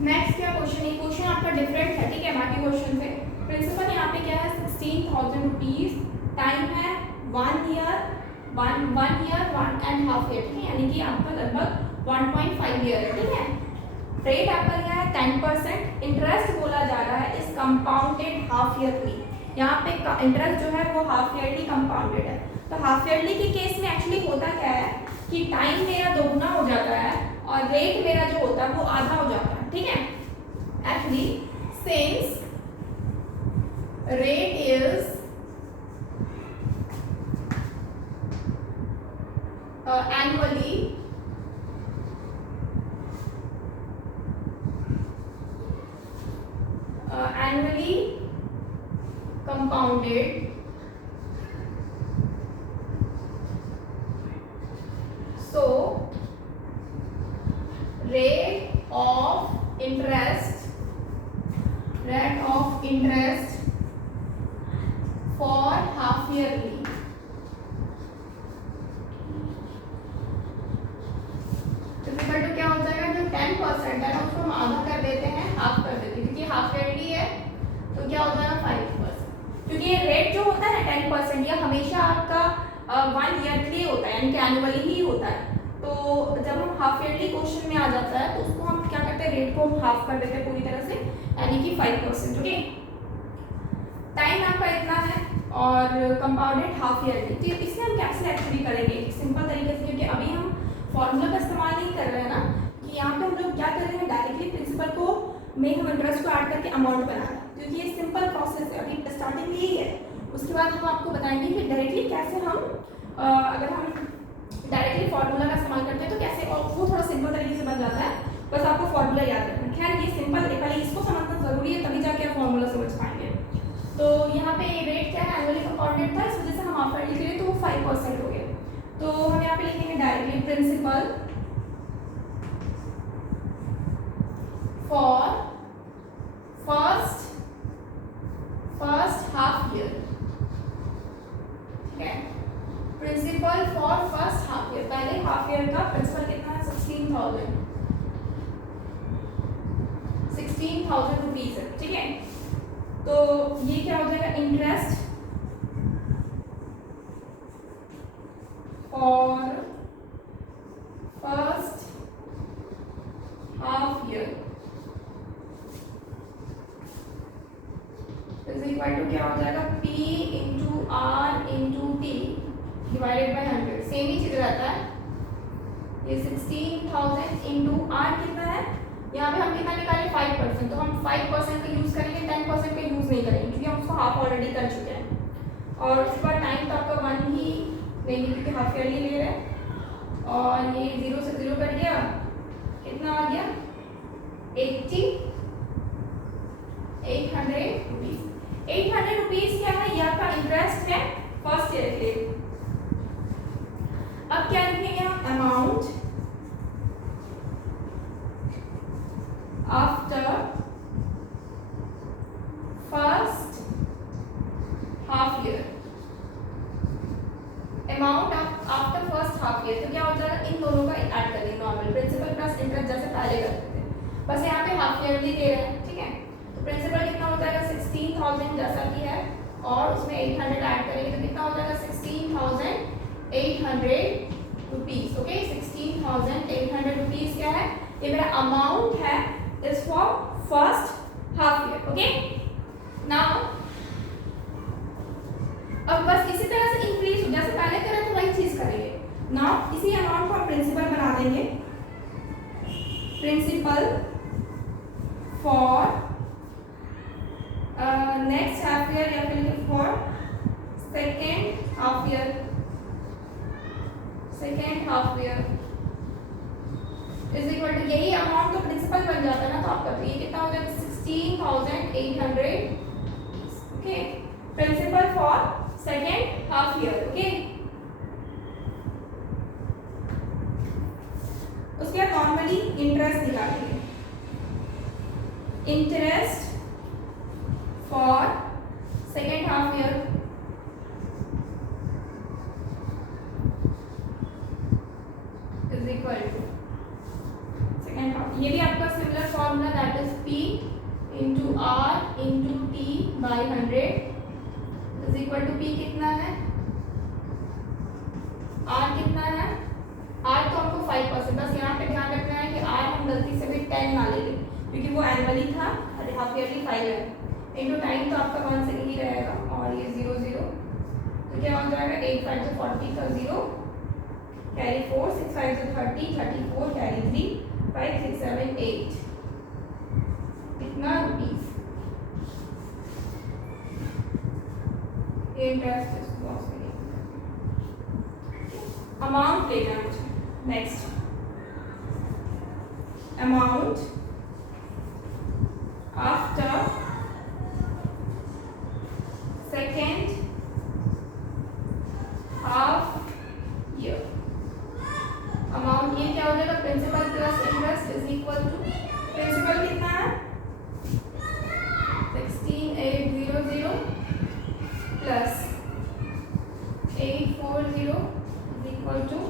Next क्या question है, question आपका डिफरेंट है, ठीक है, बाकी क्वेश्चन से। प्रिंसिपल यहाँ पे क्या है 16,000 रुपीज, टाइम है 1 ईयर, 1.5 ईयर, ठीक है, यानी कि आपका लगभग 1.5 ईयर है, ठीक है। रेट आपका क्या है 10%, इंटरेस्ट बोला जा रहा है इस कंपाउंडेड हाफ ईयरली, यहाँ पे इंटरेस्ट जो है वो हाफ ईयरली कंपाउंडेड है। तो हाफ ईयरली के केस में एक्चुअली होता क्या है कि टाइम मेरा दोगुना हो जाता है और रेट मेरा जो होता है वो आधा हो जाता है, ठीक है। Actually since rate is annually compounded, so rate of interest for half yearly equal to क्या हो जाएगा, जो 10% है ना उसको हम आधा कर देते हैं, हाफ कर देते हैं, क्योंकि हाफ ईयरली है तो क्या हो जाएगा 5%, क्योंकि ये रेट जो होता है 10% ये हमेशा आपका 1 ईयर के लिए होता है, यानी कि एनुअली ही होता है। तो जब हम हाफ ईयरली क्वेश्चन में आ जाता है तो उसको हम क्या करते हैं, रेट को हम हाफ कर देते हैं पूरी तरह से, यानी कि 5%, ओके। टाइम आपका इतना है और कंपाउंडेड हाफ ईयरली, तो इसे हम कैसे एक्चुअली करेंगे सिंपल तरीके से, क्योंकि अभी हम फॉर्मूला का इस्तेमाल नहीं कर रहे हैं ना, कि यहाँ पे हम लोग क्या कर रहे हैं, डायरेक्टली प्रिंसिपल को में हम इंटरेस्ट को ऐड करके अमाउंट बना रहे हैं, क्योंकि ये सिंपल प्रोसेस है, अभी स्टार्टिंग में यही है। उसके बाद हम आपको बताएंगे कि डायरेक्टली कैसे हम अगर हम डायरेक्टली फॉर्मूला का इस्तेमाल करते हैं तो कैसे, और वो थोड़ा सिंपल तरीके से बन जाता है, बस आपको फॉर्मूला याद रखना। खैर ये सिंपल है, पहले इसको समझना जरूरी है, तभी जाके आप फॉर्मूला समझ पाएंगे। तो यहाँ पे रेट क्या है, एनुअली कंपाउंडेड था, इस वजह से हम हाफ ईयरली के लिए तो वो 5% हो गया। तो हम यहाँ पे लिखेंगे directly principal for first half year, ठीक है, principal for first half year, पहले हाफ ईयर का प्रिंसिपल कितना है 16,000 रुपीज है, ठीक है। तो ये क्या हो जाएगा, interest for first half year is equal to क्या हो जाएगा, P into R into T divided by 100, same ही चीज रहता है। ये 16,000 इंटू आर कितना है, यहाँ पे हम कितना निकाले 5%, तो हम 5% का यूज करेंगे, 10% का यूज नहीं करेंगे, क्योंकि हम उसको हाफ ऑलरेडी कर चुके हैं। और उसके बाद टाइम तो आपका 1 ही लेंगे, क्योंकि हाफ ईयरली ले रहे हैं, और ये 0 से 0 कट गया, कितना आ गया 800 रुपीज। 800 रुपीज क्या है, ये आपका इंटरेस्ट है फर्स्ट ईयर के लिए। अब क्या लिखेंगे हम, amount after first half year, amount after first half year, तो क्या हो जाएगा, इन दोनों का ऐड करेंगे, नॉर्मल प्रिंसिपल प्लस इंटरेस्ट जैसे पहले करते थे, बस यहाँ पे हाफ ईयरली दे रहे हैं, ठीक है। तो प्रिंसिपल कितना हो जाएगा 16,000 जैसा कि है, और उसमें 800 ऐड करेंगे तो कितना हो जाएगा 16,800 रुपीज, ओके। 16,800 रुपीज क्या है, ये मेरा अमाउंट है, is for first half year, okay. Now अब बस इसी तरह से इंक्रीज, जैसे पहले करें तो वही चीज करेंगे। नाउ इसी अमाउंट को हम प्रिंसिपल बना देंगे, principal for next half year, या फिर for second half year is equal to, यही अमाउंट तो प्रिंसिपल बन जाता है ना, तो आपका तो ये कितना हो जाएगा 16,800, okay, principal for second half year, okay. उसके बाद नॉर्मली इंटरेस्ट निकालेंगे, interest for second half year is equal to second half ये भी आपका similar formula, that is P into R into T by 100 is equal to P कितना है, R कितना है, R तो हमको 5%, बस यहाँ पे ध्यान रखना है कि R हम गलती से भी 10 ना ले लें क्योंकि वो एनुअली था और हाफ ईयरली 5 है, इंटू टाइम तो आपका कौन से ही रहेगा और ये 0 0, तो क्या हो जाएगा 8 5 से 40 का 0 कैरी 4, 6 5 से 30, 34 कैरी 3, 5 6 7 8, कितना रुपीस, ये इंटरेस्ट लॉस में अमाउंट लेना है मुझे। Next amount after second half year, amount ये क्या हो जाएगा, principal plus interest is equal to, principal कितना है 16800 प्लस 840 इज इक्वल टू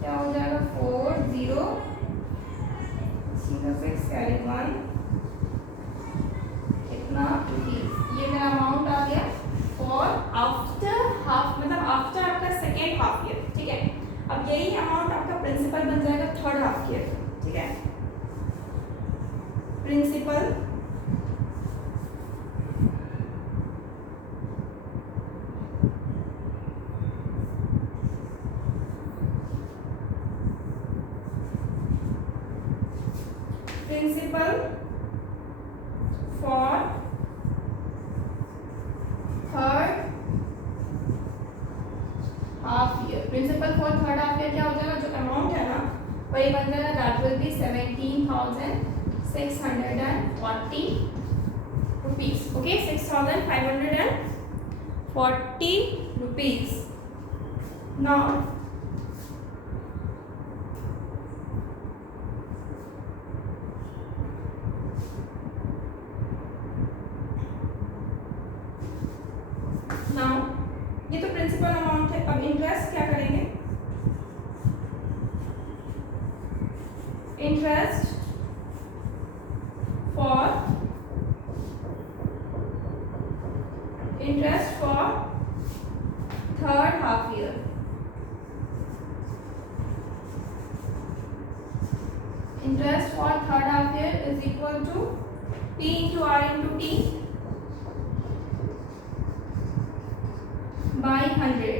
क्या हो जाएगा 40 6 कैरी 1, इतना रुपीज, ये मेरा अमाउंट आ गया फॉर आफ्टर हाफ, मतलब आफ्टर आपका सेकेंड हाफ ईयर, ठीक है। अब यही अमाउंट आपका प्रिंसिपल बन जाएगा थर्ड हाफ ईयर, ठीक है। Principal principal for third half year, principal for third half year क्या हो जाएगा, जो अमाउंट है ना वही बन जाएगा, that will be 17,640 rupees, okay 6,540 rupees. Now ये तो प्रिंसिपल अमाउंट है, अब इंटरेस्ट क्या करेंगे, interest for third half year, interest for third half year is equal to P into R into T by 100,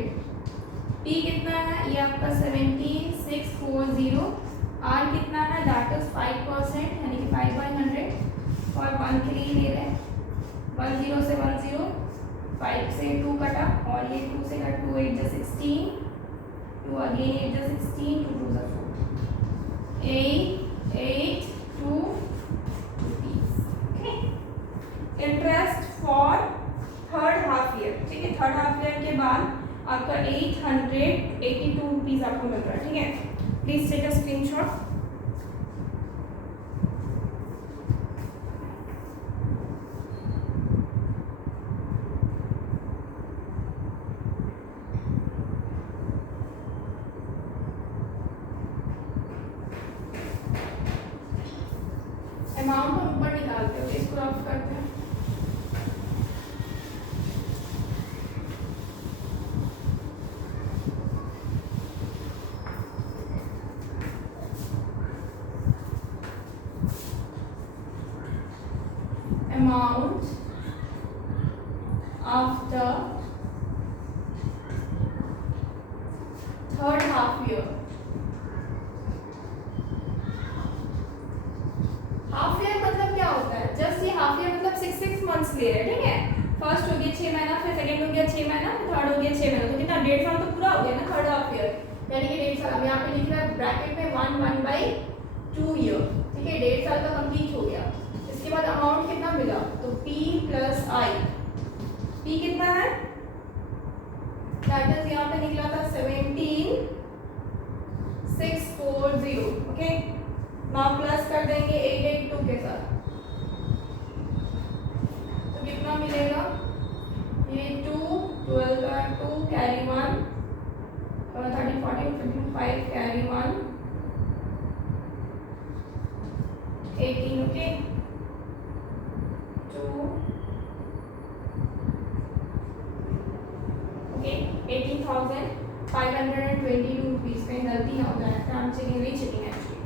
P कितना है, ये आपका 17640, R कितना है, दैट इज 5% यानी कि 5/100 और 1 के लिए ले रहे हैं, 10 से 10, 5 से 2 कटा और ये 2 से कट, 2 8 जा 16, 2 अगेन 8 जा 16, 2 2 जा 4, 882 rupees, okay. Interest for third half year, ठीक है, थर्ड हाफ ईयर के बाद आपका 882 रुपीज आपको मिल रहा है, ठीक है। Please take a screenshot. Amount हम ऊपर निकालते हो, इसको क्रॉस करते हैं, amount after third half year, half year मतलब क्या होता है, जस्ट ये हाफ ईयर मतलब 6 मंथ्स ले रहे हैं, ठीक है। फर्स्ट हो गया 6 महीना, फिर सेकंड हो गया 6 महीना, फिर थर्ड हो गया 6 महीना, तो कितना 1.5 साल तो पूरा हो गया ना थर्ड हाफ ईयर, यानी कि 1.5 साल। अब यहाँ पे लिख रहा है ब्रैकेट में 1/2 ईयर, ठीक है, 1.5 साल का कंप्लीट हो गया। इसके बाद अमाउंट कितना मिला, तो P प्लस आई, P कितना है, दैट इज यहाँ पे निकला था 17640, ओके। नाउ प्लस कर देंगे 882 के साथ, तो कितना मिलेगा, ये 2 12 का 2 carry 1 30 40 55 carry 1 18, okay, two, okay, 18,522 rupees. कहीं गलती ना हो जाए, I am checking, rechecking actually.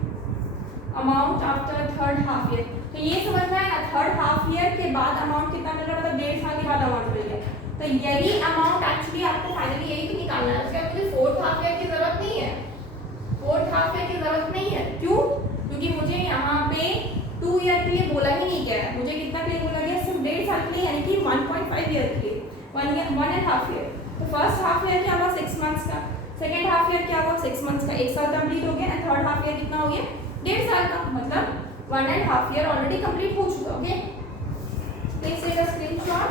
Amount after third half year, तो ये समझ में आया, थर्ड हाफ ईयर के बाद अमाउंट कितना मिल रहा है, मतलब 1.5 साल के बाद अमाउंट मिल गया। तो यही अमाउंट एक्चुअली आपको फाइनली यही तो निकालना है। उसके बाद मुझे फोर्थ हाफ ईयर की जरूरत नहीं है, फोर्थ हाफ ईयर की जरूरत नहीं है। क्यों? क्योंकि मुझे यहाँ पे 2 ईयर के लिए बोला ही नहीं गया है, मुझे कितना के लिए बोला गया, सिर्फ 1.5 साल के लिए, यानी कि 1.5 ईयर के लिए, 1.5 ईयर। तो फर्स्ट हाफ ईयर क्या हुआ, 6 मंथ्स का, सेकेंड हाफ ईयर क्या हुआ, 6 मंथ्स का, 1 साल कंप्लीट हो गया, एंड थर्ड हाफ ईयर कितना हो गया, 1.5 साल का, मतलब 1.5 ईयर ऑलरेडी कंप्लीट हो चुका। Okay, please take a screenshot.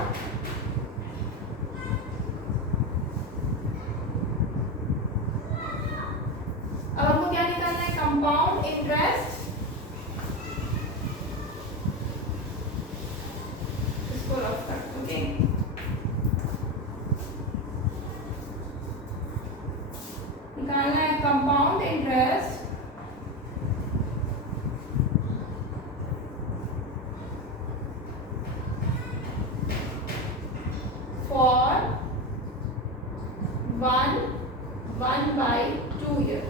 अब हमको क्या निकालना है, कंपाउंड इंटरेस्ट, इसको रख सकते, ओके, निकालना है कंपाउंड इंटरेस्ट फॉर 1/2 ईयर।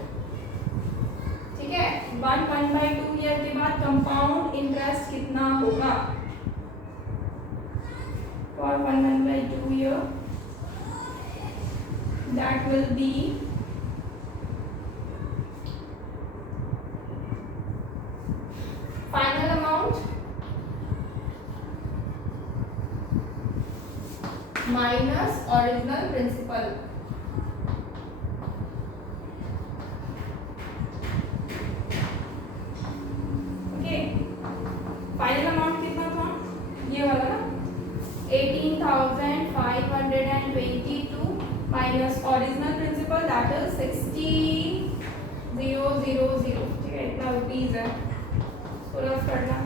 ठीक है, 1/2 ईयर के बाद कंपाउंड इंटरेस्ट कितना होगा for 1/2 year, that will be final amount minus original principal. Okay, final amount कितना था, ये वाला ना, 18,522 minus original principal, that is 60,000। ठीक है, इतना रुपीज है, इसको रफ करना है।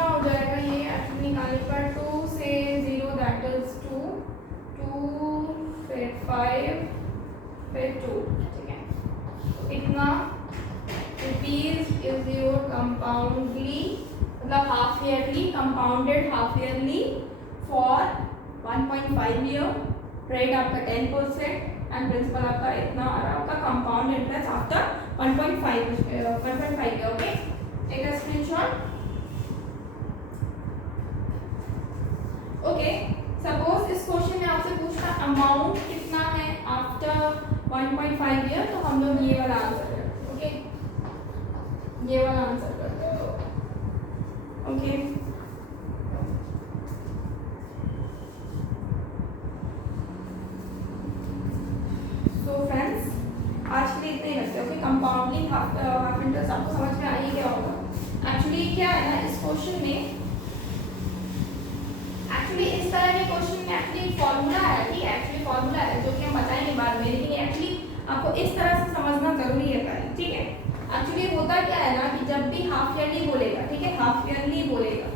हो जाएगा ये एक्चुअली निकालने पर, 2 से 0 दैट इज 2, 2 फिर 5 फिर 2। ठीक है, इतना रुपीज इज योर कंपाउंडली, मतलब half yearly, compounded half yearly for 1.5 year, rate आपका 10% एंड प्रिंसिपल आपका इतना आ रहा है, आपका compound interest after 1.5 year. Okay, take a screenshot. Okay, suppose इस क्वेश्चन में आपसे पूछना अमाउंट कितना है आफ्टर 1.5 ईयर, तो हम लोग ये वाला आंसर करते हैं। ओके, ये वाला आंसर करते हैं। ओके, सो फ्रेंड्स, आज के लिए इतना ही रखते हैं। ओके, कंपाउंडिंग हाफ इंटरेस्ट आपको समझ में आई क्या होगा। एक्चुअली क्या है ना, इस क्वेश्चन में इस तरह के क्वेश्चन में एक्चुअली फॉर्मूला है, ठीक है, एक्चुअली फॉर्मूला है जो कि हम बताएंगे बाद में, लेकिन एक्चुअली आपको इस तरह से समझना जरूरी है पहले। ठीक है, एक्चुअली होता क्या है ना कि जब भी हाफ ईयरली बोलेगा, ठीक है, हाफ ईयरली बोलेगा,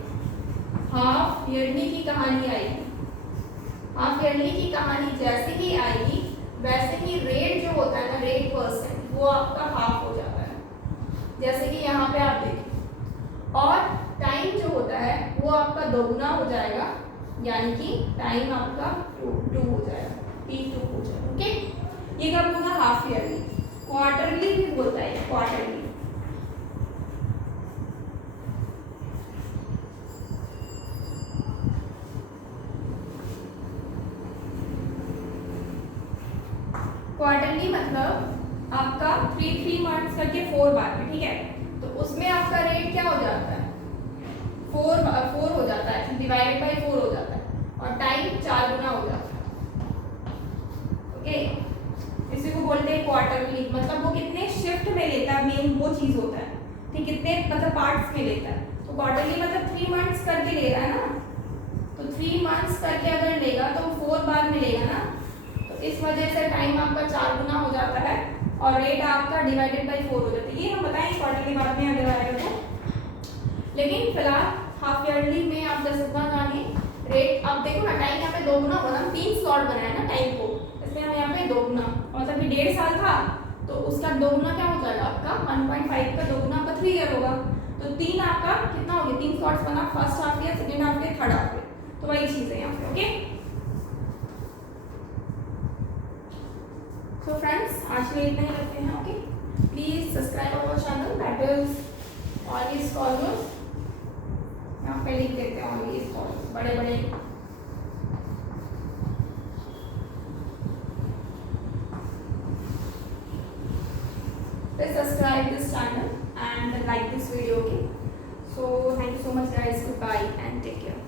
हाफ ईयरली की कहानी आएगी, हाफ ईयरली की कहानी जैसे ही आएगी वैसे ही रेट जो होता है ना, रेट परसेंट, वो आपका हाफ हो जाता है, जैसे कि यहाँ पे आप देखिए, और टाइम जो होता है वो आपका दोगुना हो जाएगा, यानी कि टाइम आपका 2 हो जाएगा, T2 हो जाएगा। ओके, ये कब होगा, हाफ ईयरली। क्वार्टरली भी बोलता है, क्वार्टरली। क्वार्टरली मतलब आपका 3 मंथ्स करके 4 बार में, ठीक है, तो उसमें आपका रेट क्या हो जाता है, 4 हो जाता है, डिवाइडेड बाई 4 हो जाता है, और टाइम 4 गुना हो जाता है। ओके, इसी को बोलते हैं क्वार्टरली, मतलब वो कितने शिफ्ट में लेता है, मेन वो चीज होता है, ठीक, कितने मतलब पार्ट्स में लेता है। तो क्वार्टरली मतलब 3 मंथ्स करके ले रहा है ना, तो 3 मंथ्स करके अगर लेगा तो 4 बार में लेगा ना, तो इस वजह से टाइम आपका 4 गुना हो जाता है और रेट आपका डिवाइडेड बाई 4 हो जाता है। ये हम बताएंगे क्वार्टरली बाद में अगर आएगा लेकिन फिलहाल हाफ ईयरली में आप 10 जानिए रेट। अब देखो ना टाइम यहाँ पे 2 गुना होगा, 3 स्लॉट बनाया ना टाइम को, इसलिए हम यहाँ पे 2 गुना, मतलब कि 1.5 साल था तो उसका 2 गुना क्या हो जाएगा आपका 1.5 का 2 गुना आपका 3 ईयर होगा। तो 3 आपका कितना हो गया, 3 स्लॉट्स बना, first half year, second half year, third half year. तो वही चीज़ है यहाँ पे। ओके सो फ्रेंड्स आज के लिए इतना ही रखते हैं। Okay please subscribe our channel, that is always callers, यहाँ पे लिख देते हैं ऑलवेज कॉलर्स बड़े बड़े। Please subscribe this channel and like this video. Okay, so thank you so much guys, goodbye and take care.